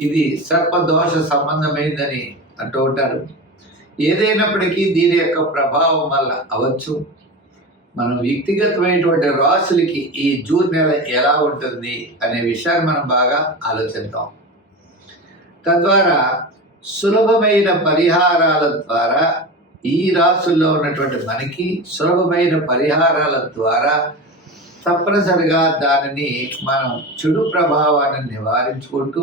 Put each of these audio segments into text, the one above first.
ఇది సర్పదోష సంబంధమైందని అంటూ ఉంటారు. ఏదైనప్పటికీ దీని యొక్క ప్రభావం వల్ల అవచ్చు మనం వ్యక్తిగతమైనటువంటి రాసులకి ఈ జూన్ నెల ఎలా ఉంటుంది అనే విషయాన్ని మనం బాగా ఆలోచిద్దాం. తద్వారా సులభమైన పరిహారాల ద్వారా ఈ రాసుల్లో ఉన్నటువంటి మనకి సులభమైన పరిహారాల ద్వారా తప్పనిసరిగా దానిని మనం చెడు ప్రభావాన్ని నివారించుకుంటూ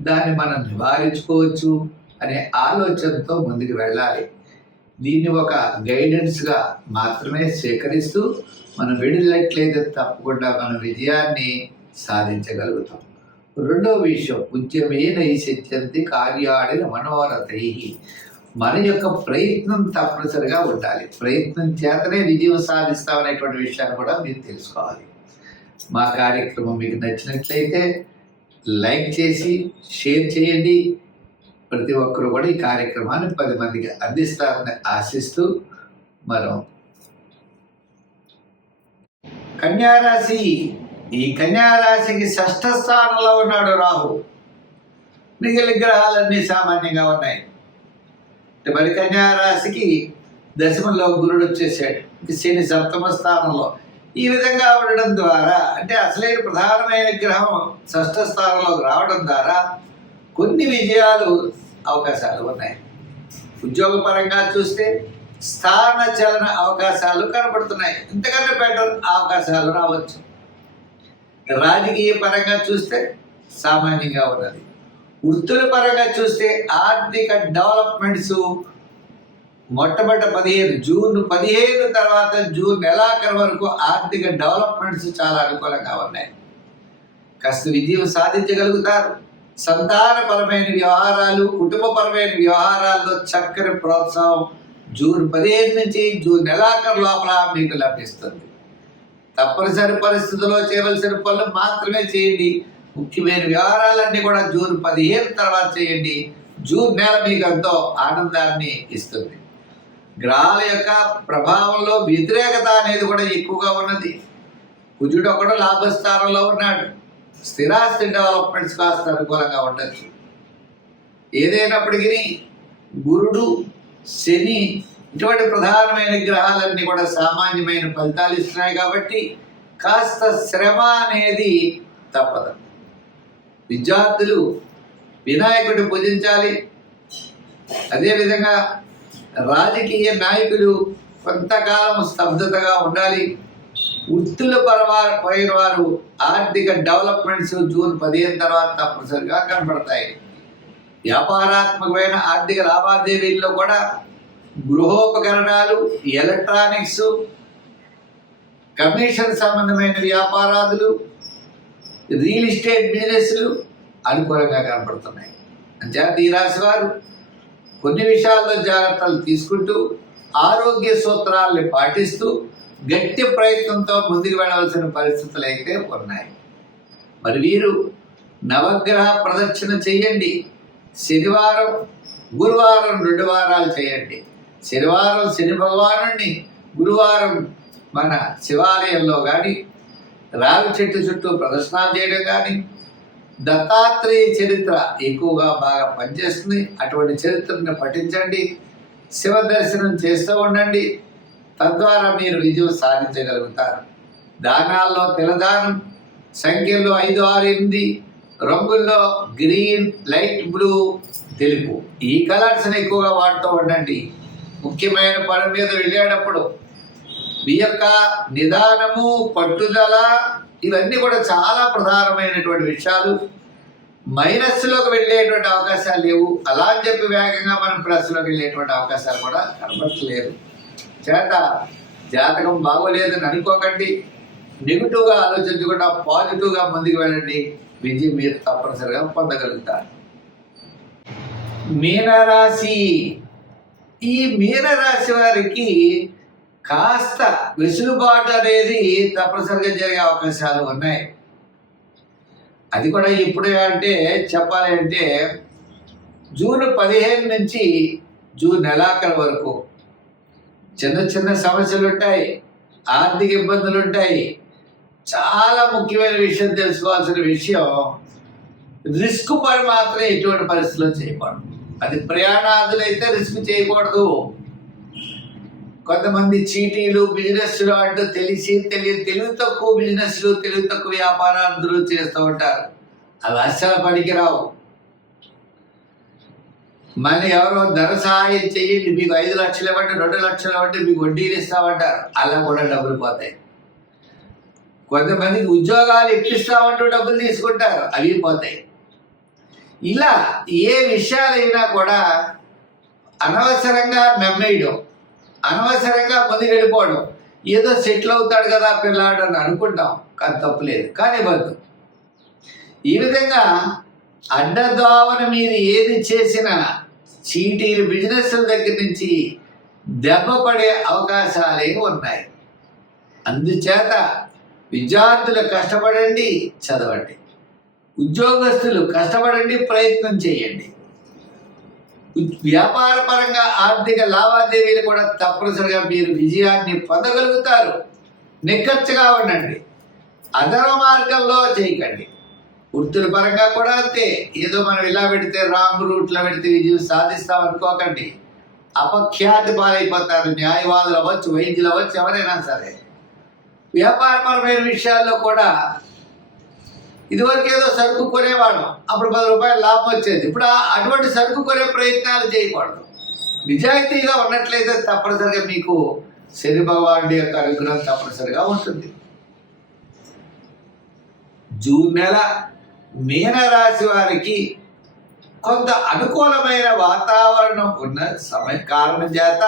దాన్ని మనం నివారించుకోవచ్చు అనే ఆలోచనతో ముందుకు వెళ్ళాలి. దీన్ని ఒక గైడెన్స్గా మాత్రమే స్వీకరిస్తూ మనం వెళ్ళినట్లయితే తప్పకుండా మన విజయాన్ని సాధించగలుగుతాం. రెండో విషయం ఉద్యమే నైశిత్యంతి కార్యాడిన మనోరథై. మన యొక్క ప్రయత్నం తప్పనిసరిగా ఉండాలి. ప్రయత్నం చేతనే విజయం సాధిస్తామనేటువంటి విషయాన్ని కూడా మీరు తెలుసుకోవాలి. మా కార్యక్రమం మీకు నచ్చినట్లయితే లైక్ చేసి షేర్ చేయండి. ప్రతి ఒక్కరు కూడా ఈ కార్యక్రమాన్ని పది మందికి అందిస్తారని ఆశిస్తూ మనం కన్యారాశి. ఈ కన్యారాశికి షష్ఠ స్థానంలో ఉన్నాడు రాహు. మిగిలిన గ్రహాలన్నీ సామాన్యంగా ఉన్నాయి. అంటే మరి కన్యారాశికి దశమంలో గురుడు వచ్చేసాడు. శని సప్తమ స్థానంలో. ఈ విధంగా ఉండడం ద్వారా అంటే అసలైన ప్రధానమైన గ్రహం షష్ఠ స్థానంలోకి రావడం ద్వారా కొన్ని విజయాలు అవకాశాలు ఉన్నాయి. ఉద్యోగపరంగా చూస్తే స్థాన చలన అవకాశాలు కనబడుతున్నాయి ఇంతకన్నా బెటర్ అవకాశాలు రావచ్చు. రాజకీయ పరంగా చూస్తే సామాన్యంగా ఉన్నది. వృత్తుల పరంగా చూస్తే ఆర్థిక డెవలప్మెంట్స్ మొట్టమొదటి పదిహేను జూన్ పదిహేను తర్వాత జూన్ నెలాఖరు వరకు ఆర్థిక డెవలప్మెంట్స్ చాలా అనుకూలంగా ఉన్నాయి. కాస్త విజయం సాధించగలుగుతారు. సంతానపరమైన వ్యవహారాలు కుటుంబపరమైన వ్యవహారాల్లో చక్కని ప్రోత్సాహం జూన్ పదిహేను నుంచి జూన్ నెలాఖరు లోపల మీకు లభిస్తుంది. తప్పనిసరి పరిస్థితుల్లో చేయవలసిన పనులు మాత్రమే చేయండి. ముఖ్యమైన వ్యవహారాలన్నీ కూడా జూన్ పదిహేను తర్వాత చేయండి. జూన్ నెల మీకు ఎంతో ఆనందాన్ని ఇస్తుంది. గ్రహాల యొక్క ప్రభావంలో వ్యతిరేకత అనేది కూడా ఎక్కువగా ఉన్నది. కుజుడు ఒకడు లాభస్థానంలో ఉన్నాడు. స్థిరాస్తి డెవలప్మెంట్స్ కాస్త అనుకూలంగా ఉండొచ్చు. ఏదైనప్పటికీ గురుడు శని ఇటువంటి ప్రధానమైన గ్రహాలన్నీ కూడా సామాన్యమైన ఫలితాలు ఇస్తున్నాయి కాబట్టి కాస్త శ్రమ అనేది తప్పదు. విద్యార్థులు వినాయకుడిని పూజించాలి. అదేవిధంగా రాజకీయ నాయకులు కొంతకాలం స్తబ్దతగా ఉండాలి. వృత్తుల పరవా పోయిన వారు ఆర్థిక డెవలప్మెంట్స్ జూన్ పదిహేను తర్వాత తప్పనిసరిగా కనపడతాయి వ్యాపారాత్మకమైన ఆర్థిక లావాదేవీల్లో కూడా గృహోపకరణాలు ఎలక్ట్రానిక్స్ కమిషన్ సంబంధమైన వ్యాపారాదులు రియల్ ఎస్టేట్ బిజినెస్లు అనుకూలంగా కనపడుతున్నాయి అంచేత ఈ రాశి వారు కొన్ని విషయాల్లో జాగ్రత్తలు తీసుకుంటూ ఆరోగ్య సూత్రాల్ని పాటిస్తూ గట్టి ప్రయత్నంతో ముందుకు వెళ్ళవలసిన పరిస్థితులు అయితే ఉన్నాయి. మరి వీరు నవగ్రహ ప్రదక్షిణ చేయండి. శనివారం గురువారం రెండు వారాలు చేయండి. శనివారం శని భగవానుడిని గురువారం మన శివాలయంలో కానీ రావి చెట్టు చుట్టూ ప్రదర్శనాలు చేయడం కానీ దత్తాత్రేయ చరిత్ర ఎక్కువగా బాగా పనిచేస్తుంది. అటువంటి చరిత్రను పఠించండి. శివ దర్శనం చేస్తూ ఉండండి. తద్వారా మీరు విజయం సాధించగలుగుతారు. దానాల్లో తెలదానం సంఖ్యల్లో ఐదు ఆరు ఎనిమిది రంగుల్లో గ్రీన్ లైట్ బ్లూ తెలుపు. ఈ కలర్స్ని ఎక్కువగా వాడుతూ ఉండండి. ముఖ్యమైన పని మీద వెళ్ళేటప్పుడు మీ యొక్క నిదానము పట్టుదల ఇవన్నీ కూడా చాలా ప్రధానమైనటువంటి విషయాలు. మైనస్లోకి వెళ్ళేటువంటి అవకాశాలు లేవు. అలా అని చెప్పి వేగంగా మనం ప్లస్లోకి వెళ్ళేటువంటి అవకాశాలు కూడా కనబడట్లేదు. చేత జాతకం బాగోలేదని అనుకోకండి. నెగిటివ్గా ఆలోచించకుండా పాజిటివ్గా ముందుకు వెళ్ళండి. విజయం మీరు తప్పనిసరిగా పొందగలుగుతారు. మీనరాశి. ఈ మీనరాశి వారికి కాస్త వెసులుబాటు అనేది తప్పనిసరిగా జరిగే అవకాశాలు ఉన్నాయి. అది కూడా ఇప్పుడే అంటే చెప్పాలి అంటే జూన్ పదిహేను నుంచి జూన్ నెలాఖరు వరకు చిన్న చిన్న సమస్యలు ఉంటాయి ఆర్థిక ఇబ్బందులు ఉంటాయి. చాలా ముఖ్యమైన విషయం తెలుసుకోవాల్సిన విషయం రిస్క్ పని మాత్రం ఎటువంటి పరిస్థితుల్లో చేయకూడదు. అది ప్రయాణాదులు అయితే రిస్క్ చేయకూడదు. కొంతమంది చీటీలు బిజినెస్లు అంటూ తెలిసి తెలియ తెలివి తక్కువ బిజినెస్లు తెలివి తక్కువ వ్యాపారాలు చేస్తూ ఉంటారు. అవి అస్సలు పనికిరావు. మన ఎవరో ధర సహాయం చేయండి మీకు ఐదు లక్షలు ఇవ్వండి రెండు లక్షలు ఇవ్వండి మీకు వడ్డీలు ఇస్తామంటారు. అలా కూడా డబ్బులు పోతాయి. కొంతమందికి ఉద్యోగాలు ఇప్పిస్తామంటూ డబ్బులు తీసుకుంటారు అవి పోతాయి. ఇలా ఏ విషయాలైనా కూడా అనవసరంగా మెమ్మేయడం అనవసరంగా ముందుకు వెళ్ళిపోవడం ఏదో సెటిల్ అవుతాడు కదా పిల్లాడు అని అనుకుంటాం. కానీ తప్పులేదు కానీ వద్దు ఈ విధంగా అడ్డదోవన మీరు ఏది చేసినా చీటీలు బిజినెస్ల దగ్గర నుంచి దెబ్బ పడే అవకాశాలే ఉన్నాయి. అందుచేత విద్యార్థులు కష్టపడండి చదవండి. ఉద్యోగస్తులు కష్టపడండి ప్రయత్నం చేయండి. వ్యాపార పరంగా ఆర్థిక లావాదేవీలు కూడా తప్పనిసరిగా మీరు విజయాన్ని పొందగలుగుతారు. నిక్కచ్చగా ఉండండి. అధర మార్గంలో చేయకండి. వృత్తుల పరంగా కూడా అంతే. ఏదో మనం ఇలా పెడితే రాంగ్ రూట్లో పెడితే విజయం సాధిస్తాం అనుకోకండి. అపఖ్యాతి పాలైపోతారు. న్యాయవాదులు అవ్వచ్చు వైద్యులు అవ్వచ్చు ఎవరైనా సరే. వ్యాపారపరమైన విషయాల్లో కూడా ఇదివరకు ఏదో సరుకు కొనేవాడు అప్పుడు పది రూపాయలు లాభం వచ్చేది. ఇప్పుడు అటువంటి సరుకు కొనే ప్రయత్నాలు చేయకూడదు. నిజాయితీగా ఉన్నట్లయితే తప్పనిసరిగా మీకు శని భగవానుడి యొక్క అనుగ్రహం తప్పనిసరిగా ఉంటుంది. జూన్ నెల మీనరాశి వారికి కొంత అనుకూలమైన వాతావరణం ఉన్న సమయ కారణం చేత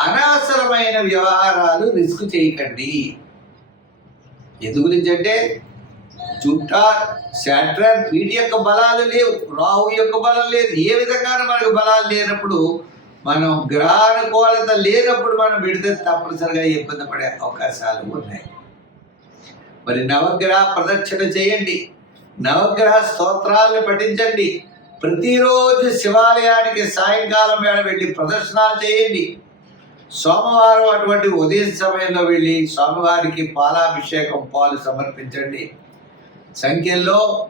అనవసరమైన వ్యవహారాలు రిస్క్ చేయకండి. ఎందు గురించి అంటే జూపిటర్ శాట్రన్ వీటి యొక్క బలాలు లేవు రాహు యొక్క బలం లేదు. ఏ విధంగా మనకు బలాలు లేనప్పుడు మనం గ్రహానుకూలత లేనప్పుడు మనం విడితే తప్పనిసరిగా ఇబ్బంది పడే అవకాశాలు ఉన్నాయి. మరి నవగ్రహ ప్రదక్షిణ చేయండి. నవగ్రహ స్తోత్రాలను పఠించండి. ప్రతిరోజు శివాలయానికి సాయంకాలం వేళ వెళ్ళి ప్రదర్శనాలు చేయండి. సోమవారం అటువంటి ఉదయం సమయంలో వెళ్ళి స్వామివారికి పాలాభిషేకం పాలు సమర్పించండి. సంఖ్యల్లో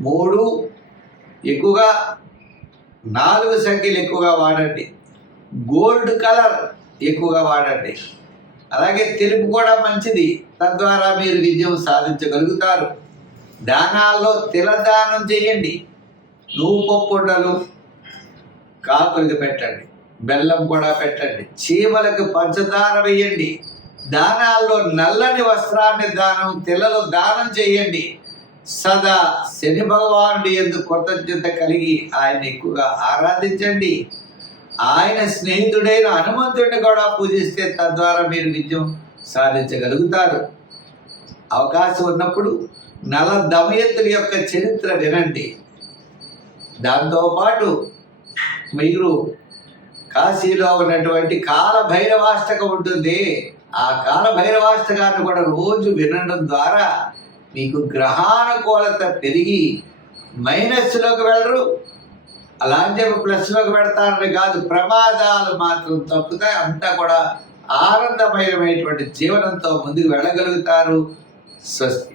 మూడు ఎక్కువగా నాలుగు సంఖ్యలు ఎక్కువగా వాడండి. గోల్డ్ కలర్ ఎక్కువగా వాడండి. అలాగే తెలుపు కూడా మంచిది. తద్వారా మీరు విజయం సాధించగలుగుతారు. దానాల్లో తిలదానం చేయండి. నువ్వు పప్పుండలు కాకులకి పెట్టండి. బెల్లం కూడా పెట్టండి. చీమలకు పంచదార వేయండి. దానాల్లో నల్లని వస్త్రాన్ని దానం తెల్లలు దానం చేయండి. సదా శని భగవానుడి ఎందుకు కృతజ్ఞత కలిగి ఆయన్ని ఎక్కువగా ఆరాధించండి. ఆయన స్నేహితుడైన హనుమంతుడిని కూడా పూజిస్తే తద్వారా మీరు విజయం సాధించగలుగుతారు. అవకాశం ఉన్నప్పుడు నల దమయంతుల యొక్క చరిత్ర వినండి. దాంతోపాటు మీరు కాశీలో ఉన్నటువంటి కాలభైరవాష్టకం ఉంటుంది. ఆ కాలభైరవాష్టకాన్ని కూడా రోజు వినడం ద్వారా మీకు గ్రహానుకూలత పెరిగి మైనస్లోకి వెళ్ళరు. అలాంటి ప్లస్లోకి పెడతారని కాదు ప్రమాదాలు మాత్రం తప్పుతాయి. అంతా కూడా ఆనందమయమైనటువంటి జీవనంతో ముందుకు వెళ్ళగలుగుతారు. స్వస్తి